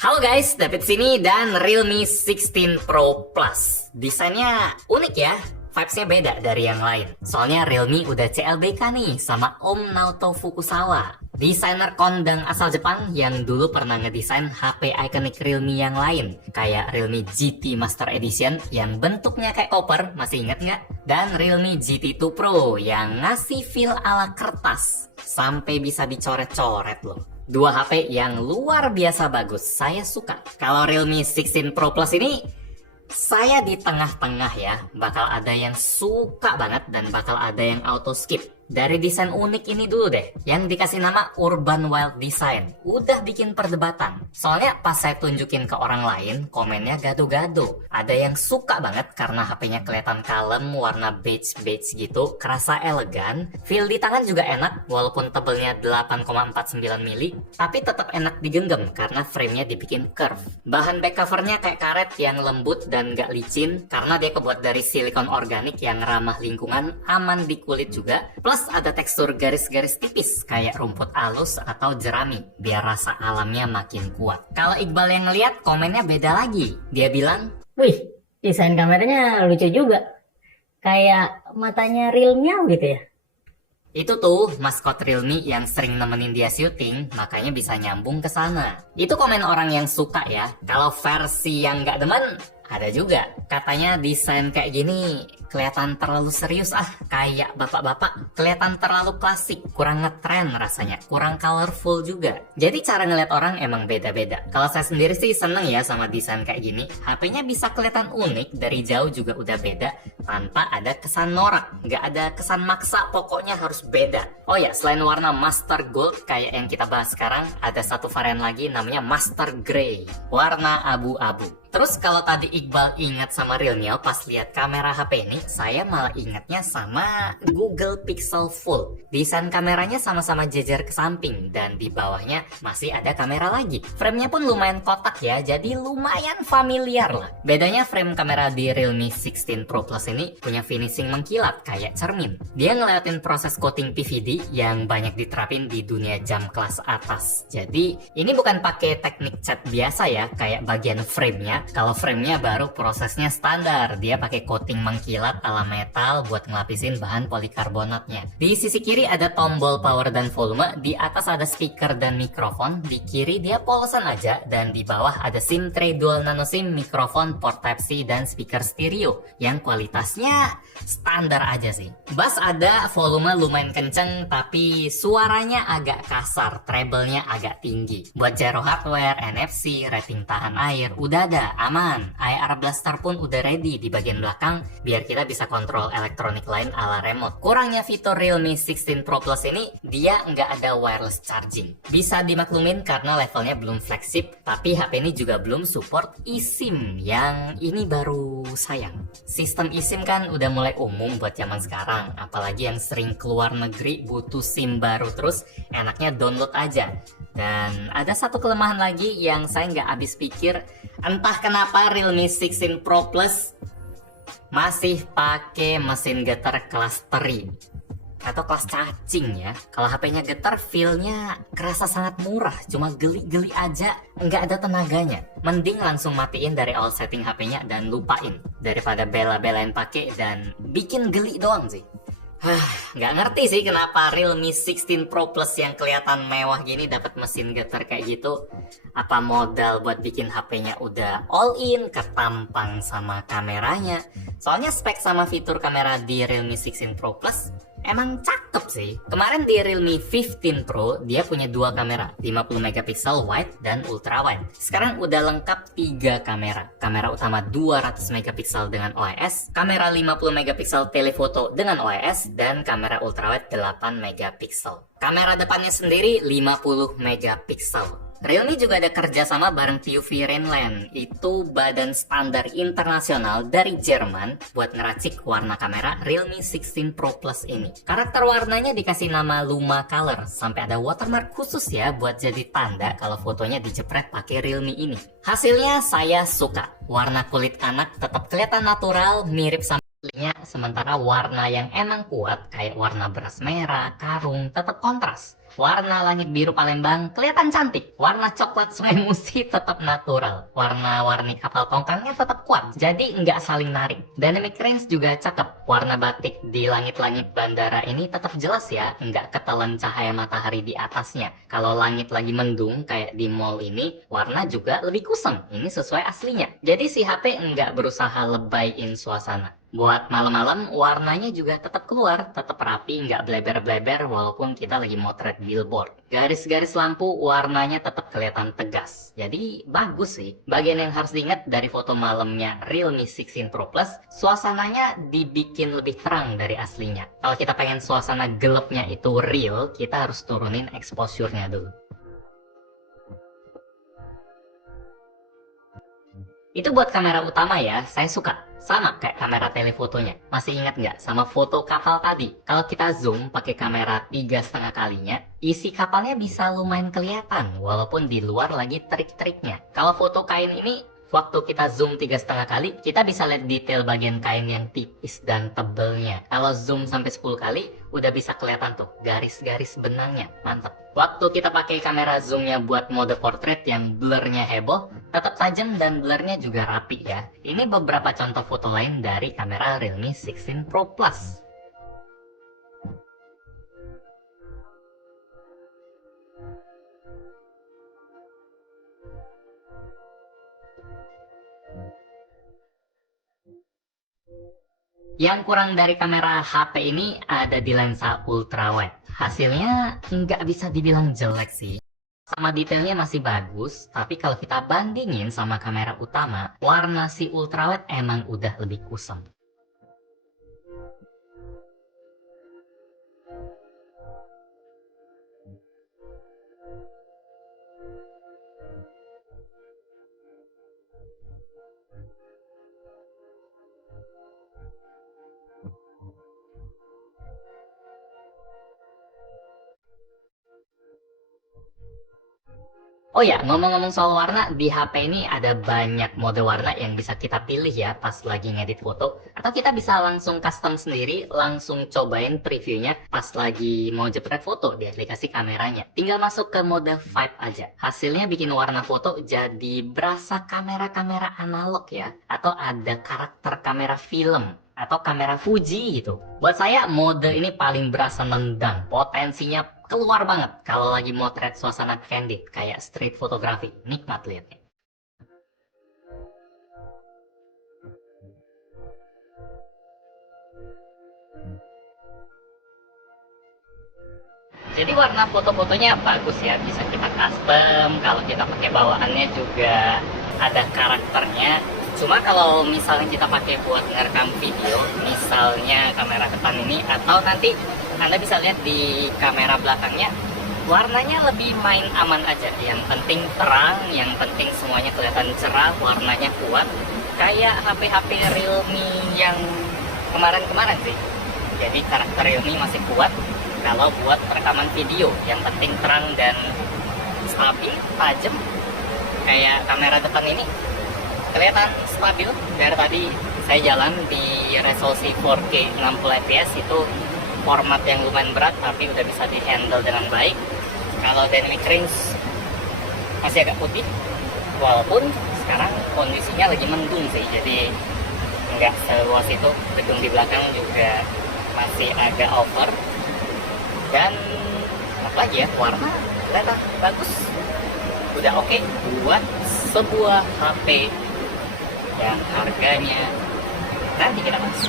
Halo guys, David sini dan Realme 16 Pro Plus. Desainnya unik ya, vibes-nya beda dari yang lain. Soalnya Realme udah CLBK nih sama Om Naoto Fukusawa, desainer kondang asal Jepang yang dulu pernah ngedesain HP ikonik Realme yang lain, kayak Realme GT Master Edition yang bentuknya kayak koper, masih inget nggak? Dan Realme GT2 Pro yang ngasih feel ala kertas, sampai bisa dicoret-coret loh. Dua HP yang luar biasa bagus, saya suka. Kalau Realme 16 Pro Plus ini, saya di tengah-tengah ya, bakal ada yang suka banget dan bakal ada yang auto skip. Dari desain unik ini dulu deh, yang dikasih nama Urban Wild Design. Udah bikin perdebatan. Soalnya pas saya tunjukin ke orang lain, komennya gado-gado. Ada yang suka banget karena HP-nya kelihatan kalem, warna beige-beige gitu, kerasa elegan. Feel di tangan juga enak, walaupun tebelnya 8,49 mili, tapi tetap enak digenggam karena frame-nya dibikin curve. Bahan back covernya kayak karet yang lembut dan gak licin, karena dia kebuat dari silikon organik yang ramah lingkungan, aman di kulit juga. Plus ada tekstur garis-garis tipis kayak rumput halus atau jerami biar rasa alamnya makin kuat. Kalau Iqbal yang ngeliat komennya beda lagi. Dia bilang, Wih, desain kameranya lucu juga. Kayak matanya real meow gitu ya. itu tuh maskot Realme yang sering nemenin dia syuting, makanya bisa nyambung ke sana. Itu komen orang yang suka ya. Kalau versi yang nggak demen, ada juga. Katanya desain kayak gini kelihatan terlalu serius kayak bapak-bapak. Kelihatan terlalu klasik, kurang ngetren rasanya, kurang colorful juga. Jadi cara ngeliat orang emang beda-beda. Kalau saya sendiri sih seneng ya sama desain kayak gini. HP-nya bisa kelihatan unik, dari jauh juga udah beda, tanpa ada kesan norak. Nggak ada kesan maksa, pokoknya harus beda. Oh ya, selain warna Master Gold kayak yang kita bahas sekarang, ada satu varian lagi namanya Master Grey, warna abu-abu. Terus kalau tadi Iqbal ingat sama Realme pas lihat kamera HP ini, saya malah ingatnya sama Google Pixel Fold. Desain kameranya sama-sama jejer ke samping dan di bawahnya masih ada kamera lagi. Framenya pun lumayan kotak ya, jadi lumayan familiar lah. Bedanya frame kamera di Realme 16 Pro Plus ini punya finishing mengkilat kayak cermin. Dia ngelewatin proses coating PVD yang banyak diterapin di dunia jam kelas atas. Jadi ini bukan pakai teknik cat biasa ya, kayak bagian framenya. Kalau framenya baru prosesnya standar, dia pakai coating mengkilat ala metal buat ngelapisin bahan polikarbonatnya. Di sisi kiri ada tombol power dan volume, di atas ada speaker dan mikrofon, di kiri dia polosan aja, dan di bawah ada SIM tray dual nano SIM, mikrofon, port Type-C, dan speaker stereo yang kualitasnya standar aja sih. Bass ada, volume lumayan kenceng, tapi suaranya agak kasar, treble-nya agak tinggi. Buat gyro hardware, NFC, rating tahan air, udah ada, aman. IR blaster pun udah ready di bagian belakang biar kita bisa kontrol elektronik lain ala remote. Kurangnya fitur Realme 16 Pro Plus ini, dia nggak ada wireless charging. Bisa dimaklumin karena levelnya belum flagship, tapi HP ini juga belum support eSIM, yang ini baru sayang. Sistem eSIM kan udah mulai umum buat zaman sekarang, apalagi yang sering keluar negeri butuh SIM baru terus, enaknya download aja. Dan ada satu kelemahan lagi yang saya nggak habis pikir, entah kenapa Realme 16 Pro Plus masih pakai mesin getar kelas teri atau kelas cacing ya. Kalau HP-nya getar, feel-nya kerasa sangat murah, cuma geli-geli aja, nggak ada tenaganya. Mending langsung matiin dari all setting HP-nya dan lupain, daripada bela-belain pakai dan bikin geli doang sih. Nggak ngerti sih kenapa Realme 16 Pro Plus yang kelihatan mewah gini dapat mesin getar kayak gitu. Apa modal buat bikin HP-nya udah all in, ketampang sama kameranya. Soalnya spek sama fitur kamera di Realme 16 Pro Plus emang cakep sih. Kemarin di Realme 15 Pro dia punya dua kamera, 50 megapiksel wide dan ultra wide. Sekarang udah lengkap 3 kamera. Kamera utama 200 megapiksel dengan OIS, kamera 50 megapiksel telefoto dengan OIS, dan kamera ultra wide 8 megapiksel. Kamera depannya sendiri 50 megapiksel. Realme juga ada kerjasama bareng TÜV Rheinland, itu badan standar internasional dari Jerman buat ngeracik warna kamera Realme 16 Pro Plus ini. Karakter warnanya dikasih nama Luma Color, sampai ada watermark khusus ya buat jadi tanda kalau fotonya dijepret pakai Realme ini. Hasilnya saya suka, warna kulit anak tetap kelihatan natural, mirip sama sementara warna yang emang kuat kayak warna beras merah, karung tetap kontras. Warna langit biru Palembang kelihatan cantik. Warna coklat Sungai Musi tetap natural. Warna-warni kapal tongkangnya tetap kuat, jadi nggak saling narik. Dynamic range juga cakep. Warna batik di langit-langit bandara ini tetap jelas ya, nggak ketelan cahaya matahari di atasnya. Kalau langit lagi mendung kayak di mall ini, warna juga lebih kusam. Ini sesuai aslinya. Jadi si HP nggak berusaha lebayin suasana. Buat malam-malam, warnanya juga tetap keluar, tetap rapi, nggak bleber-bleber walaupun kita lagi motret billboard. Garis-garis lampu warnanya tetap kelihatan tegas. Jadi bagus sih. Bagian yang harus diingat dari foto malamnya Realme 16 Pro Plus, suasananya dibikin lebih terang dari aslinya. Kalau kita pengen suasana gelapnya itu real, kita harus turunin exposure-nya dulu. Itu buat kamera utama ya, saya suka. Sama kayak kamera telefotonya. Masih ingat nggak sama foto kapal tadi? Kalau kita zoom pakai kamera 3,5 kalinya, isi kapalnya bisa lumayan kelihatan, walaupun di luar lagi trik-triknya. Kalau foto kain ini, waktu kita zoom 3,5 kali, kita bisa lihat detail bagian kain yang tipis dan tebelnya. Kalau zoom sampai 10 kali, udah bisa kelihatan tuh garis-garis benangnya. Mantap. Waktu kita pakai kamera zoomnya buat mode portrait yang blurnya heboh, tetap tajam dan blurnya juga rapi ya. Ini beberapa contoh foto lain dari kamera Realme 16 Pro Plus. Yang kurang dari kamera HP ini ada di lensa ultrawide. Hasilnya nggak bisa dibilang jelek sih. Sama detailnya masih bagus, tapi kalau kita bandingin sama kamera utama, warna si ultrawide emang udah lebih kusam. Oh ya, ngomong-ngomong soal warna, di HP ini ada banyak mode warna yang bisa kita pilih ya pas lagi ngedit foto. Atau kita bisa langsung custom sendiri, langsung cobain previewnya pas lagi mau jepret foto di aplikasi kameranya. Tinggal masuk ke mode vibe aja. Hasilnya bikin warna foto jadi berasa kamera-kamera analog ya. Atau ada karakter kamera film atau kamera Fuji gitu. Buat saya mode ini paling berasa nendang, potensinya keluar banget kalau lagi motret suasana candid kayak street photography. Nikmat liatnya. Jadi warna foto-fotonya bagus ya, bisa kita custom. Kalau kita pakai bawaannya juga ada karakternya. Cuma kalau misalnya kita pakai buat ngerekam video, misalnya kamera depan ini, atau nanti Anda bisa lihat di kamera belakangnya, warnanya lebih main aman aja. Yang penting terang, yang penting semuanya kelihatan cerah, warnanya kuat. Kayak HP-HP Realme yang kemarin-kemarin sih. Jadi karakter Realme masih kuat kalau buat rekaman video. Yang penting terang dan stabil, tajam. Kayak kamera depan ini kelihatan stabil. Dari tadi saya jalan di resolusi 4K 60 fps, itu format yang lumayan berat tapi udah bisa di handle dengan baik. Kalau dynamic range masih agak putih, walaupun sekarang kondisinya lagi mendung sih, jadi nggak seluas itu. Gedung di belakang juga masih agak over. Dan apa lagi ya, warna kelihatan bagus, udah oke buat sebuah HP yang harganya nanti kita bahas.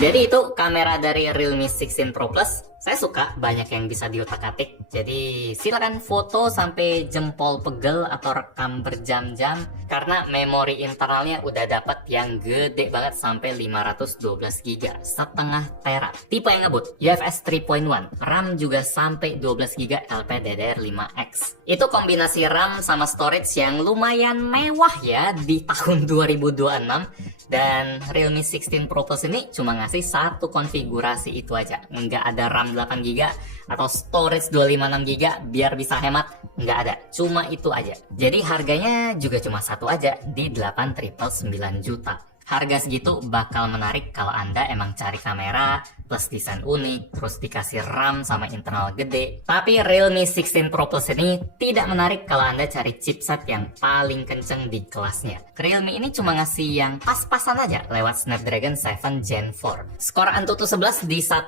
Jadi itu kamera dari Realme 16 Pro Plus. Saya suka banyak yang bisa diutak-atik. Jadi silakan foto sampai jempol pegel atau rekam berjam-jam karena memori internalnya udah dapat yang gede banget sampai 512 GB, setengah tera. Tipe yang ngebut, UFS 3.1. RAM juga sampai 12 GB LPDDR5X. Itu kombinasi RAM sama storage yang lumayan mewah ya di tahun 2026. Dan Realme 16 Pro Plus ini cuma ngasih satu konfigurasi itu aja. Nggak ada RAM 8GB atau storage 256GB biar bisa hemat. Nggak ada, cuma itu aja. Jadi harganya juga cuma satu aja di 8.999 juta. Harga segitu bakal menarik kalau Anda emang cari kamera plus desain unik, terus dikasih RAM sama internal gede. Tapi Realme 16 Pro Plus ini tidak menarik kalau Anda cari chipset yang paling kenceng di kelasnya. Realme ini cuma ngasih yang pas-pasan aja lewat Snapdragon 7 Gen 4. Skor Antutu 11 di 1,4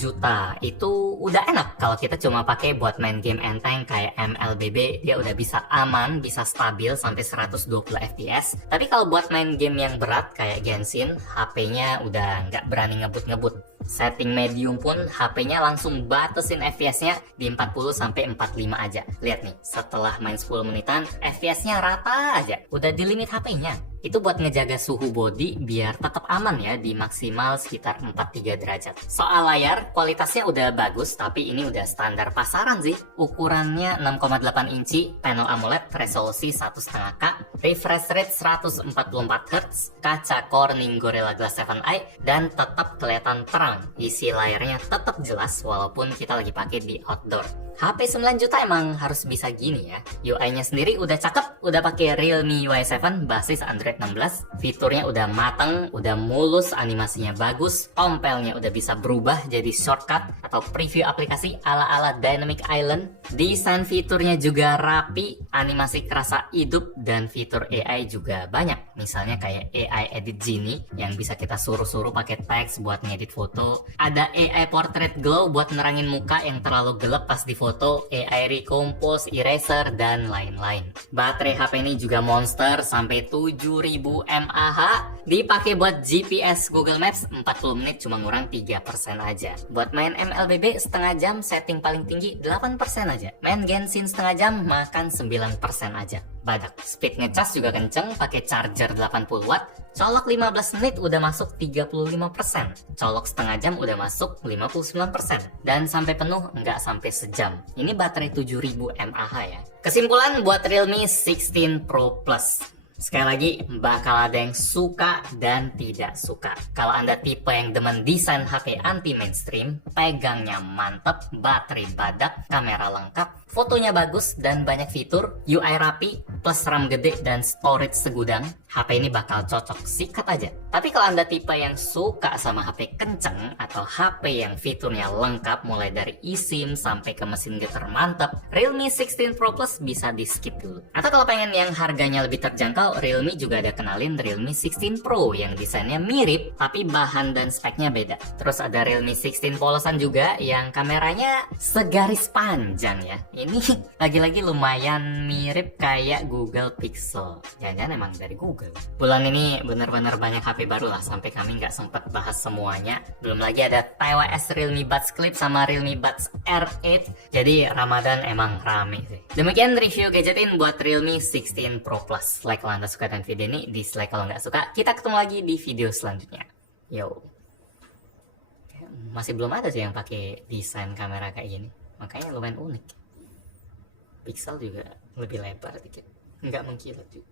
juta. Itu udah enak kalau kita cuma pakai buat main game enteng kayak MLBB. Dia udah bisa aman, bisa stabil sampai 120 fps. Tapi kalau buat main game yang berat kayak Genshin, HP-nya udah nggak berani ngebut-ngebut. Setting medium pun HP-nya langsung batasin FPS-nya di 40 sampai 45 aja. Lihat nih, setelah main 10 menitan, FPS-nya rata aja. Udah di limit HP-nya. Itu buat ngejaga suhu body biar tetap aman ya di maksimal sekitar 43 derajat. Soal layar, kualitasnya udah bagus tapi ini udah standar pasaran sih. Ukurannya 6,8 inci, panel AMOLED resolusi 1,5K, refresh rate 144 Hz, kaca Corning Gorilla Glass 7i, dan tetap kelihatan terang. Isi layarnya tetap jelas walaupun kita lagi pakai di outdoor. HP 9 juta emang harus bisa gini ya. UI-nya sendiri udah cakep, udah pakai Realme UI7 basis Android 16. Fiturnya udah mateng, udah mulus, animasinya bagus, tompelnya udah bisa berubah jadi shortcut atau preview aplikasi ala-ala Dynamic Island. Desain fiturnya juga rapi, animasi kerasa hidup, dan fitur AI juga banyak. Misalnya kayak AI Edit Genie yang bisa kita suruh-suruh pakai teks buat ngedit foto. Ada AI Portrait Glow buat nerangin muka yang terlalu gelap pas di foto, AI Recompose, Eraser, dan lain-lain. Baterai HP ini juga monster sampai 7000 mAh. Dipakai buat GPS Google Maps 40 menit cuma ngurang 3% aja. Buat main MLBB setengah jam setting paling tinggi 8% aja. Main Genshin setengah jam makan 9% aja. Badak. Speed ngecas juga kenceng, pakai charger 80 watt. Colok 15 menit udah masuk 35%. Colok setengah jam udah masuk 59%. Dan sampai penuh nggak sampai sejam. Ini baterai 7000 mAh ya. Kesimpulan buat Realme 16 Pro Plus. Sekali lagi, bakal ada yang suka dan tidak suka. Kalau Anda tipe yang demen desain HP anti-mainstream, pegangnya mantep, baterai badak, kamera lengkap, fotonya bagus dan banyak fitur, UI rapi, plus RAM gede dan storage segudang, HP ini bakal cocok, sikat aja. Tapi kalau Anda tipe yang suka sama HP kenceng atau HP yang fiturnya lengkap mulai dari eSIM sampai ke mesin getar mantap, Realme 16 Pro Plus bisa di skip dulu. Atau kalau pengen yang harganya lebih terjangkau, Realme juga ada kenalin Realme 16 Pro yang desainnya mirip tapi bahan dan speknya beda. Terus ada Realme 16 polosan juga yang kameranya segaris panjang ya. Ini lagi-lagi lumayan mirip kayak Google Pixel. Jangan-jangan emang dari Google. Bulan ini bener-bener banyak HP baru lah sampai kami nggak sempet bahas semuanya. Belum lagi ada TWS Realme Buds Clip sama Realme Buds R8. Jadi Ramadan emang rame sih. Demikian review gadgetin buat Realme 16 Pro Plus. Like kalau Anda suka dengan video ini, dislike kalau nggak suka. Kita ketemu lagi di video selanjutnya. Yo. Masih belum ada sih yang pakai desain kamera kayak gini. Makanya lumayan unik. Pixel juga lebih lebar dikit. Nggak mengkilat juga.